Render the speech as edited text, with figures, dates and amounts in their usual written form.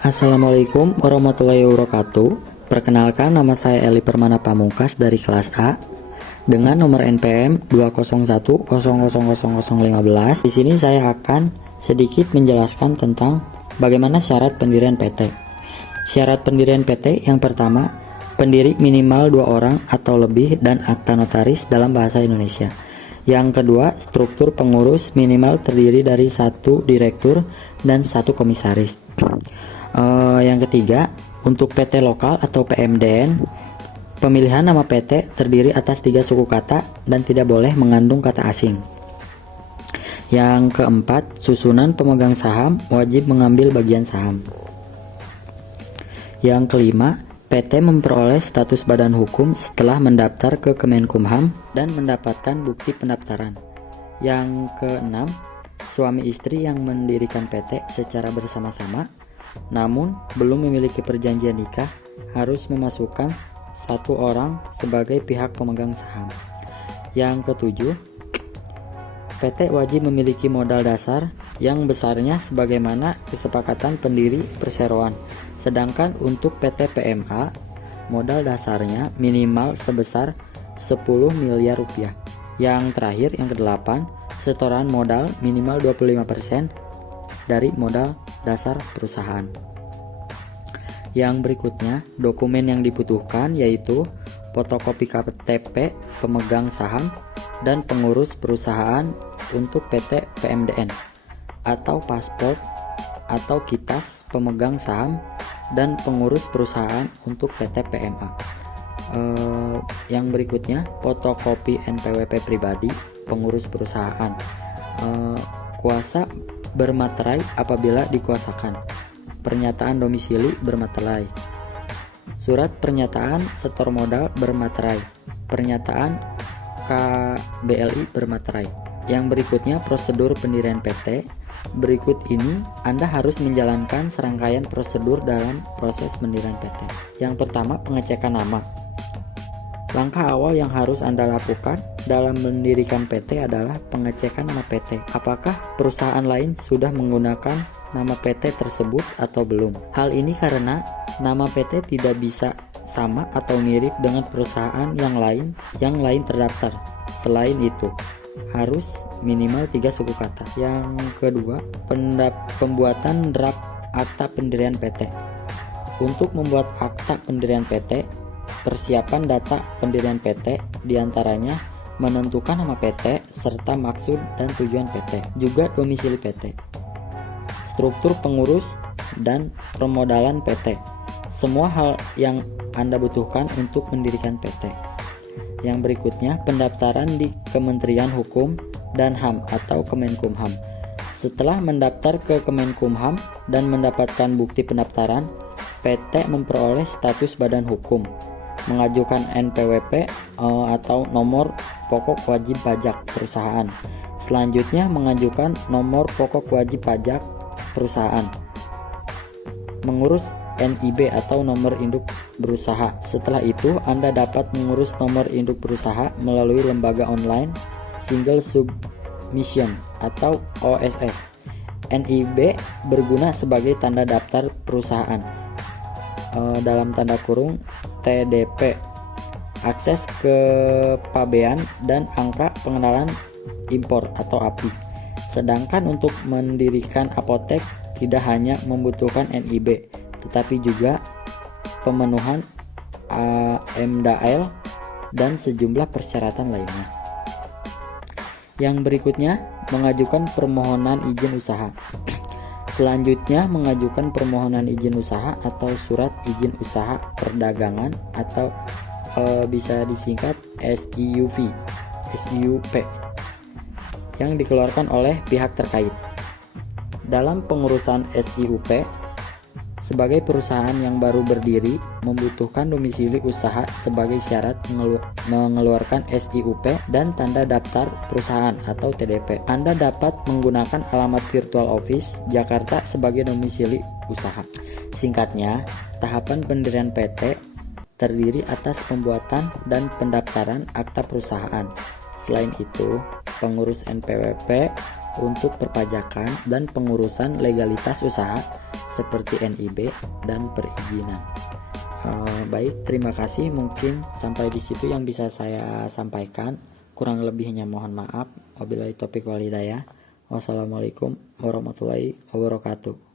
Assalamualaikum warahmatullahi wabarakatuh. Perkenalkan, nama saya Eli Permana Pamungkas dari kelas A dengan nomor NPM 201000015. Di sini saya akan sedikit menjelaskan tentang bagaimana syarat pendirian PT. Syarat pendirian PT yang pertama, pendiri minimal 2 orang atau lebih dan akta notaris dalam bahasa Indonesia. Yang kedua, struktur pengurus minimal terdiri dari 1 direktur dan 1 komisaris. Yang ketiga, untuk PT lokal atau PMDN, pemilihan nama PT terdiri atas 3 suku kata dan tidak boleh mengandung kata asing. Yang keempat, susunan pemegang saham wajib mengambil bagian saham. Yang kelima, PT memperoleh status badan hukum setelah mendaftar ke Kemenkumham dan mendapatkan bukti pendaftaran. Yang keenam, suami istri yang mendirikan PT secara bersama-sama namun belum memiliki perjanjian nikah harus memasukkan 1 orang sebagai pihak pemegang saham. Yang ketujuh, PT wajib memiliki modal dasar yang besarnya sebagaimana kesepakatan pendiri perseroan. Sedangkan untuk PT PMA, modal dasarnya minimal sebesar 10 miliar rupiah. Yang terakhir, yang kedelapan, setoran modal minimal 25% dari modal dasar perusahaan. Yang berikutnya, dokumen yang dibutuhkan yaitu fotokopi KTP pemegang saham dan pengurus perusahaan untuk PT PMDN, atau paspor atau kitas pemegang saham dan pengurus perusahaan untuk PT PMA. Yang berikutnya, fotokopi NPWP pribadi pengurus perusahaan, kuasa bermaterai apabila dikuasakan, pernyataan domisili bermaterai, surat pernyataan setor modal bermaterai, pernyataan KBLI bermaterai. Yang berikutnya, prosedur pendirian PT. Berikut ini Anda harus menjalankan serangkaian prosedur dalam proses pendirian PT. Yang pertama, pengecekan nama. Langkah awal yang harus Anda lakukan dalam mendirikan PT adalah pengecekan nama PT. Apakah perusahaan lain sudah menggunakan nama PT tersebut atau belum? Hal ini karena nama PT tidak bisa sama atau mirip dengan perusahaan yang lain terdaftar. Selain itu, harus minimal 3 suku kata. Yang kedua, pembuatan draft akta pendirian PT. Untuk membuat akta pendirian PT, persiapan data pendirian PT diantaranya menentukan nama PT serta maksud dan tujuan PT, juga domisili PT, struktur pengurus dan permodalan PT. Semua hal yang Anda butuhkan untuk mendirikan PT. Yang berikutnya, pendaftaran di Kementerian Hukum dan HAM atau Kemenkumham. Setelah mendaftar ke Kemenkumham dan mendapatkan bukti pendaftaran, PT memperoleh status badan hukum, mengajukan NPWP atau nomor pokok wajib pajak perusahaan. Selanjutnya, mengajukan nomor pokok wajib pajak perusahaan, mengurus NIB atau nomor induk berusaha. Setelah itu, Anda dapat mengurus nomor induk berusaha melalui lembaga online Single Submission atau OSS. NIB berguna sebagai tanda daftar perusahaan, dalam tanda kurung TDP, akses ke pabean dan angka pengenalan impor atau API. Sedangkan untuk mendirikan apotek tidak hanya membutuhkan NIB, tetapi juga pemenuhan AMDAL dan sejumlah persyaratan lainnya. Yang berikutnya, mengajukan permohonan izin usaha. Selanjutnya, mengajukan permohonan izin usaha atau surat izin usaha perdagangan atau bisa disingkat SIUP yang dikeluarkan oleh pihak terkait. Dalam pengurusan SIUP, sebagai perusahaan yang baru berdiri membutuhkan domisili usaha sebagai syarat mengeluarkan SIUP dan tanda daftar perusahaan atau TDP. Anda dapat menggunakan alamat virtual office Jakarta sebagai domisili usaha. Singkatnya, tahapan pendirian PT terdiri atas pembuatan dan pendaftaran akta perusahaan. Selain itu, pengurus NPWP untuk perpajakan dan pengurusan legalitas usaha seperti NIB dan perizinan. Baik, terima kasih. Mungkin sampai di situ yang bisa saya sampaikan. Kurang lebihnya mohon maaf. Wabillahi taufiq wal hidayah. Wassalamualaikum warahmatullahi wabarakatuh.